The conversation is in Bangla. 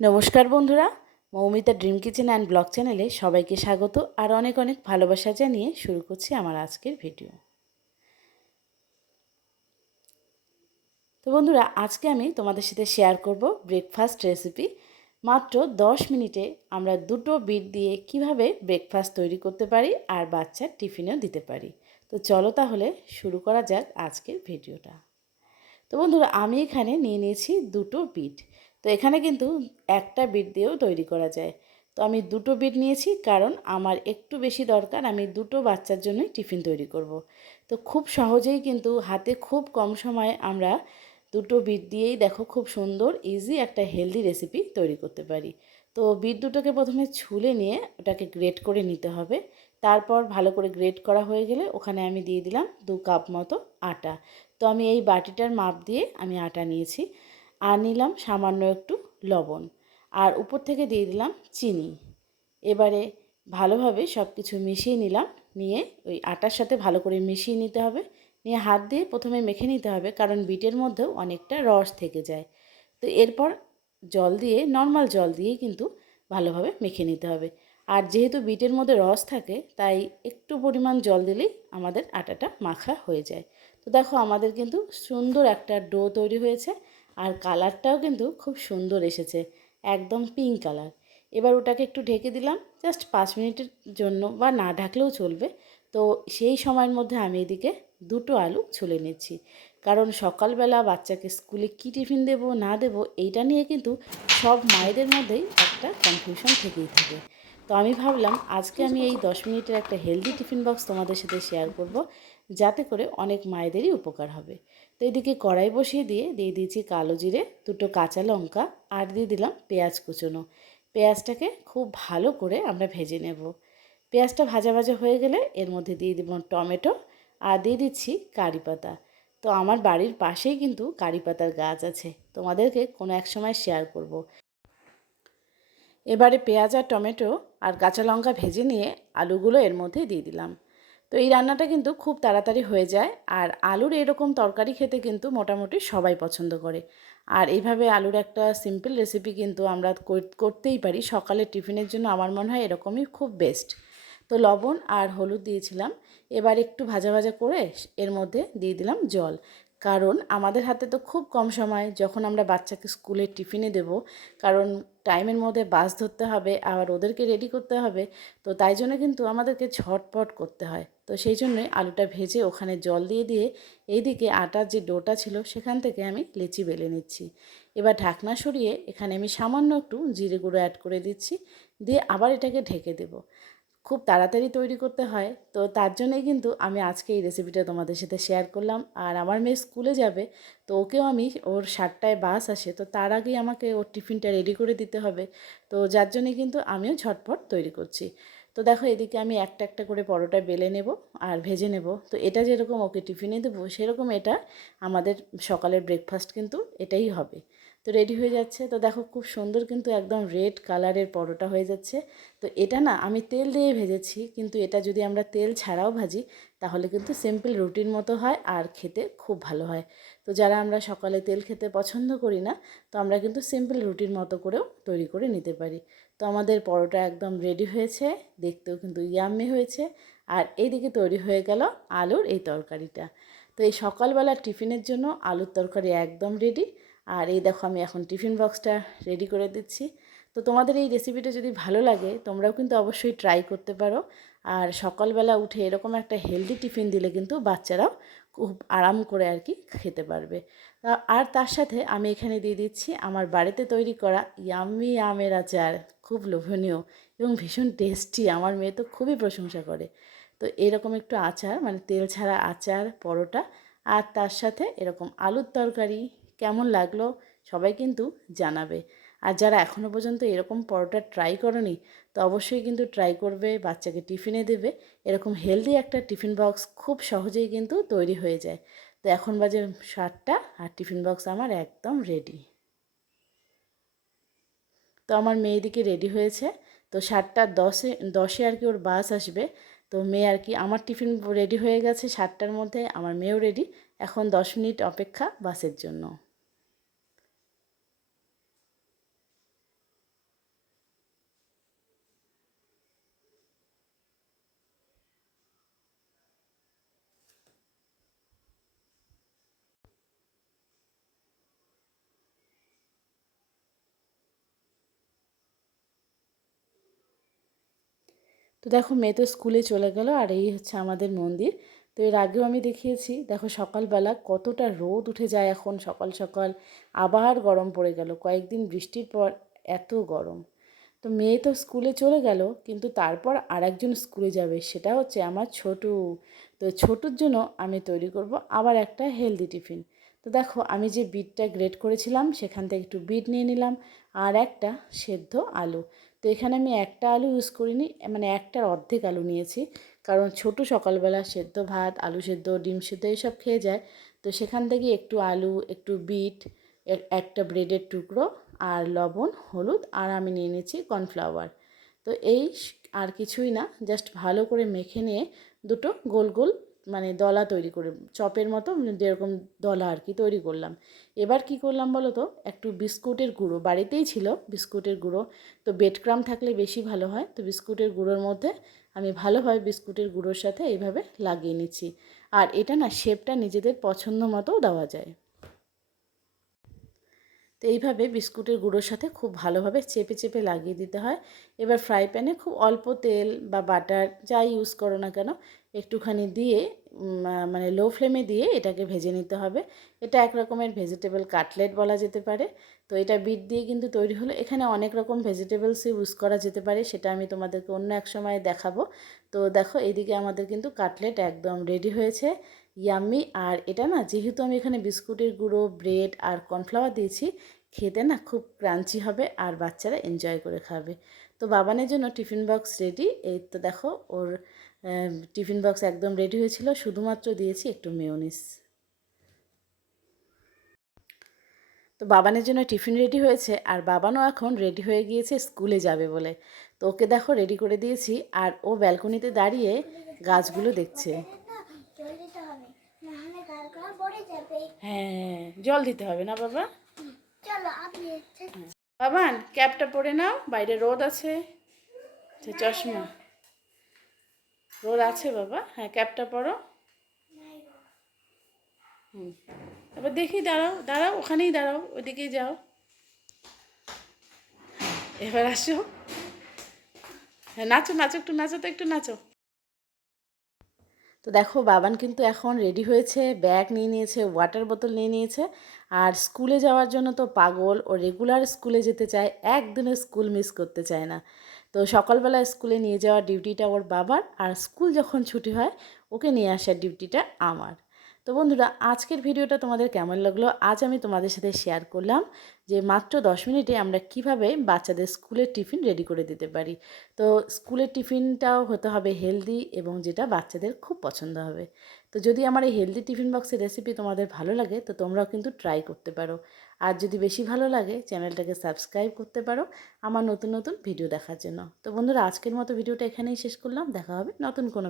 নমস্কার বন্ধুরা, Moumita dream kitchen and blog চ্যানেলে সবাইকে স্বাগত আর অনেক অনেক ভালোবাসা জানিয়ে শুরু করছি আমার আজকের ভিডিও। তো বন্ধুরা, আজকে আমি তোমাদের সাথে শেয়ার করব ব্রেকফাস্ট রেসিপি। মাত্র 10 মিনিটে আমরা দুটো বিট দিয়ে কিভাবে ব্রেকফাস্ট তৈরি করতে পারি আর বাচ্চার টিফিনেও দিতে পারি। তো চলো তাহলে শুরু করা যাক আজকের ভিডিওটা। তো বন্ধুরা, আমি এখানে নিয়ে নিয়েছি দুটো বিট। তো এখানে কিন্তু একটা বিট দিয়েও তৈরি করা যায়। তো আমি দুটো বিট নিয়েছি কারণ আমার একটু বেশি দরকার, আমি দুটো বাচ্চার জন্যই টিফিন তৈরি করব। তো খুব সহজেই কিন্তু হাতে খুব কম সময়ে আমরা দুটো বিট দিয়েই দেখো খুব সুন্দর ইজি একটা হেলদি রেসিপি তৈরি করতে পারি। তো বিট দুটোকে প্রথমে ছুলে নিয়ে ওটাকে গ্রেট করে নিতে হবে। তারপর ভালো করে গ্রেট করা হয়ে গেলে ওখানে আমি দিয়ে দিলাম 2 কাপ মতো আটা। তো আমি এই বাটিটার মাপ দিয়ে আমি আটা নিয়েছি। আর নিলাম সামান্য একটু লবণ, আর উপর থেকে দিয়ে দিলাম চিনি। এবারে ভালোভাবে সব কিছু মিশিয়ে নিলাম। নিয়ে ওই আটার সাথে ভালো করে মিশিয়ে নিতে হবে। নিয়ে হাত দিয়ে প্রথমে মেখে নিতে হবে, কারণ বিটের মধ্যেও অনেকটা রস থেকে যায়। তো এরপর জল দিয়ে, নর্মাল জল দিয়ে কিন্তু ভালোভাবে মেখে নিতে হবে। আর যেহেতু বিটের মধ্যে রস থাকে, তাই একটু পরিমাণ জল দিলেই আমাদের আটাটা মাখা হয়ে যায়। তো দেখো আমাদের কিন্তু সুন্দর একটা ডো তৈরি হয়েছে, আর কালারটাও কিন্তু খুব সুন্দর এসেছে, একদম পিঙ্ক কালার। এবার ওটাকে একটু ঢেকে দিলাম জাস্ট 5 মিনিটের জন্য, বা না ঢাকলেও চলবে। তো সেই সময়ের মধ্যে আমি এদিকে দুটো আলু ছুলে নিচ্ছি, কারণ সকালবেলা বাচ্চাকে স্কুলে কী টিফিন দেবো না দেবো এইটা নিয়ে কিন্তু সব মায়েদের মধ্যেই একটা কনফিউশন থেকেই থাকে। তো আমি ভাবলাম আজকে আমি এই 10 মিনিটের একটা হেলদি টিফিন বক্স তোমাদের সাথে শেয়ার করব, যাতে করে অনেক মায়েদেরই উপকার হবে। তো এদিকে কড়াই বসিয়ে দিয়ে দিয়েছি কালো জিরে, দুটো কাঁচা লঙ্কা, আর দিয়ে দিলাম পেঁয়াজ কুচোনো। পেঁয়াজটাকে খুব ভালো করে আমরা ভেজে নেব। পেঁয়াজটা ভাজা ভাজা হয়ে গেলে এর মধ্যে দিয়ে দেব টমেটো, আর দিয়ে দিচ্ছি কারি পাতা। তো আমার বাড়ির পাশেই কিন্তু কারি পাতার গাছ আছে, তোমাদেরকে কোনো এক সময় শেয়ার করব। এবারে পেঁয়াজ আর টমেটো আর কাঁচা লঙ্কা ভেজে নিয়ে আলুগুলো এর মধ্যে দিয়ে দিলাম। তো এই রান্নাটা কিন্তু খুব তাড়াতাড়ি হয়ে যায়, আর আলুর এরকম তরকারি খেতে কিন্তু মোটামুটি সবাই পছন্দ করে। আর এইভাবে আলুর একটা সিম্পল রেসিপি কিন্তু আমরা করতেই পারি সকালের টিফিনের জন্য, আমার মনে হয় এরকমই খুব বেস্ট। তো লবণ আর হলুদ দিয়েছিলাম। এবার একটু ভাজা ভাজা করে এর মধ্যে দিয়ে দিলাম জল, কারণ আমাদের হাতে তো খুব কম সময় যখন আমরা বাচ্চাকে স্কুলে টিফিনে দেব, কারণ টাইমের মধ্যে বাস ধরতে হবে, আবার ওদেরকে রেডি করতে হবে। তো তাই জন্য কিন্তু আমাদেরকে ঝটপট করতে হয়। তো সেই জন্যই আলুটা ভেজে ওখানে জল দিয়ে এইদিকে আটার যে ডোটা ছিল সেখান থেকে আমি লেচি বেলে নিচ্ছি। এবার ঢাকনা সরিয়ে এখানে আমি সামান্য একটু জিরে গুঁড়ো অ্যাড করে দিচ্ছি, দিয়ে আবার এটাকে ঢেকে দেবো। খুব তাড়াতাড়ি তৈরি করতে হয়, তো তার জন্যই কিন্তু আমি আজকে এই রেসিপিটা তোমাদের সাথে শেয়ার করলাম। আর আমার মেয়ে স্কুলে যাবে, তো ওকেও আমি, ওর 7টায় বাস আসে, তো তার আগেই আমাকে ওর টিফিনটা রেডি করে দিতে হবে। তো যার জন্যই কিন্তু আমিও ঝটপট তৈরি করছি। তো দেখো এদিকে আমি একটা একটা করে পরোটা বেলে নেব আর ভেজে নেব। তো এটা যেরকম ওকে টিফিনে দেবো, সেরকম এটা আমাদের সকালের ব্রেকফাস্ট কিন্তু এটাই হবে। তো রেডি হয়ে যাচ্ছে। তো দেখো খুব সুন্দর কিন্তু একদম রেড কালারের পরোটা হয়ে যাচ্ছে। তো এটা না আমি তেল দিয়ে ভেজেছি, কিন্তু এটা যদি আমরা তেল ছাড়াও ভাজি তাহলে কিন্তু সিম্পল রুটির মতো হয় আর খেতে খুব ভালো হয়। তো যারা আমরা সকালে তেল খেতে পছন্দ করি না, তো আমরা কিন্তু সিম্পল রুটির মতো করেও তৈরি করে নিতে পারি। তো আমাদের পরোটা একদম রেডি হয়েছে, দেখতেও কিন্তু ইয়াম্মি হয়েছে। আর এইদিকে তৈরি হয়ে গেল আলুর এই তরকারিটা। তো এই সকালবেলার টিফিনের জন্য আলুর তরকারি একদম রেডি। আর এই দেখো আমি এখন টিফিন বক্সটা রেডি করে দিচ্ছি। তো তোমাদের এই রেসিপিটা যদি ভালো লাগে তোমরাও কিন্তু অবশ্যই ট্রাই করতে পারো। আর সকালবেলা উঠে এরকম একটা হেলদি টিফিন দিলে কিন্তু বাচ্চারাও খুব আরাম করে আর কি খেতে পারবে। আর তার সাথে আমি এখানে দিয়ে দিচ্ছি আমার বাড়িতে তৈরি করা ইয়াম্মি আমের আচার, খুব লোভনীয় এবং ভীষণ টেস্টি, আমার মেয়ে তো খুবই প্রশংসা করে। তো এরকম একটু আচার, মানে তেল ছাড়া আচার, পরোটা, আর তার সাথে এরকম আলুর তরকারি, কেমন লাগলো সবাই কিন্তু জানাবে। আর যারা এখনও পর্যন্ত এরকম পরোটা ট্রাই করনি, তো অবশ্যই কিন্তু ট্রাই করবে, বাচ্চাকে টিফিনে দেবে। এরকম হেলদি একটা টিফিন বক্স খুব সহজেই কিন্তু তৈরি হয়ে যায়। তো এখন বাজে 7টা, আর টিফিন বক্স আমার একদম রেডি। তো আমার মেয়ে দিকে রেডি হয়েছে। তো 7টা 10-এ আর কি ওর বাস আসবে। তো মেয়ে আর কি, আমার টিফিন রেডি হয়ে গেছে 7টার মধ্যে, আমার মেয়েও রেডি। এখন 10 মিনিট অপেক্ষা বাসের জন্য। তো দেখো মেয়ে তো স্কুলে চলে গেল, আর এই হচ্ছে আমাদের মন্দির। তো এর আগেও আমি দেখিয়েছি, দেখো সকালবেলা কতটা রোদ উঠে যায় এখন সকাল সকাল, আবার গরম পড়ে গেল কয়েকদিন বৃষ্টির পর, এত গরম। তো মেয়ে তো স্কুলে চলে গেল, কিন্তু তারপর আরেকজন স্কুলে যাবে, সেটা হচ্ছে আমার ছোটু। তো ছোটুর জন্য আমি তৈরি করব আবার একটা হেলদি টিফিন। তো দেখো আমি যে বিটটা গ্রেট করেছিলাম সেখান থেকে একটু বিট নিয়ে নিলাম, আর একটা সেদ্ধ আলু। তো এখানে আমি একটা আলু ইউজ করিনি, মানে একটার অর্ধেক আলু নিয়েছি, কারণ ছোটু সকালবেলা সেদ্ধ ভাত, আলু সেদ্ধ, ডিম সেদ্ধ এইসব খেয়ে যায়। তো সেখান থেকে একটু আলু, একটু বিট, একটা ব্রেডের টুকরো, আর লবণ, হলুদ, আর আমি নিয়ে নিয়েছি কর্নফ্লাওয়ার। তো এই আর কিছুই না, জাস্ট ভালো করে মেখে নিয়ে দুটো গোল গোল মানে দলা তৈরি করে, চপের মতো যেরকম দলা আর কি তৈরি করলাম। এবার কি করলাম বলো তো, একটু বিস্কুটের গুঁড়ো বাড়িতেই ছিল, বিস্কুটের গুঁড়ো, তো বেড ক্রাম থাকলে বেশি ভালো হয়। তো বিস্কুটের গুঁড়োর মধ্যে আমি ভালোভাবে বিস্কুটের গুঁড়োর সাথে এইভাবে লাগিয়ে নিচ্ছি। আর এটা না শেপটা নিজেদের পছন্দ মতো দেওয়া যায়। তো এইভাবে বিস্কুটের গুঁড়োর সাথে খুব ভালোভাবে চেপে চেপে লাগিয়ে দিতে হয়। এবার ফ্রাই প্যানে খুব অল্প তেল বা বাটার যাই ইউজ করো না কেন একটুখানি দিয়ে, মানে লো ফ্লেমে দিয়ে এটাকে ভেজে নিতে হবে। এটা এক রকমের ভেজিটেবল কাটলেট বলা যেতে পারে। তো এটা বিট দিয়ে কিন্তু তৈরি হলো, এখানে অনেক রকম ভেজিটেবলস ইউজ করা যেতে পারে, সেটা আমি তোমাদেরকে অন্য এক সময় দেখাবো। তো দেখো এইদিকে আমাদের কিন্তু কাটলেট একদম রেডি হয়েছে, ইয়াম্মি। আর এটা না যেহেতু আমি এখানে বিস্কুটের গুঁড়ো, ব্রেড আর কর্নফ্লাওয়ার দিয়েছি, খেতে না খুব ক্রাঞ্চি হবে আর বাচ্চারা এনজয় করে খাবে। তো বাবানের জন্য টিফিন বক্স রেডি। এই তো দেখো ওর টিফিন বক্স একদম রেডি হয়েছিল, শুধুমাত্র দিয়েছি একটু মেয়োনিজ। তো বাবানের জন্য টিফিন রেডি হয়েছে, আর বাবানও এখন রেডি হয়ে গিয়েছে স্কুলে যাবে বলে। তো ওকে দেখো রেডি করে দিয়েছি, আর ও ব্যালকনিতে দাঁড়িয়ে গাছগুলো দেখছে। হ্যাঁ, জল দিতে হবে না বাবা? বাবান ক্যাপটা পরে নাও, বাইরে রোদ আছে। চশমা, রোদ আছে বাবা, হ্যাঁ ক্যাপটা পরো। হুম, এবার দেখি, দাঁড়াও দাঁড়াও, ওখানেই দাঁড়াও, ওইদিকেই যাও। এবার আসো, হ্যাঁ নাচো নাচো, একটু নাচো, তো একটু নাচো। তো দেখো বাবান কিন্তু এখন রেডি হয়েছে, ব্যাগ নিয়ে নিয়েছে, ওয়াটার বোতল নিয়ে নিয়েছে, আর স্কুলে যাওয়ার জন্য তো পাগল। ও রেগুলার স্কুলে যেতে চায়, একদিনও স্কুল মিস করতে চায় না। তো সকালবেলা স্কুলে নিয়ে যাওয়ার ডিউটিটা ওর বাবার, আর স্কুল যখন ছুটি হয় ওকে নিয়ে আসার ডিউটিটা আমার। তো বন্ধুরা, আজকের ভিডিওটা তোমাদের কেমন লাগলো? আজ আমি তোমাদের সাথে শেয়ার করলাম যে মাত্র 10 মিনিটে আমরা কিভাবে বাচ্চাদের স্কুলের টিফিন রেডি করে দিতে পারি। তো স্কুলের টিফিনটাও হতে হবে হেলদি, এবং যেটা বাচ্চাদের খুব পছন্দ হবে। তো যদি আমার এই হেলদি টিফিন বক্সের রেসিপি তোমাদের ভালো লাগে, তো তোমরাও কিন্তু ট্রাই করতে পারো। আর যদি বেশি ভালো লাগে, চ্যানেলটাকে সাবস্ক্রাইব করতে পারো আমার নতুন নতুন ভিডিও দেখার জন্য। তো বন্ধুরা, আজকের মতো ভিডিওটা এখানেই শেষ করলাম, দেখা হবে নতুন কোনো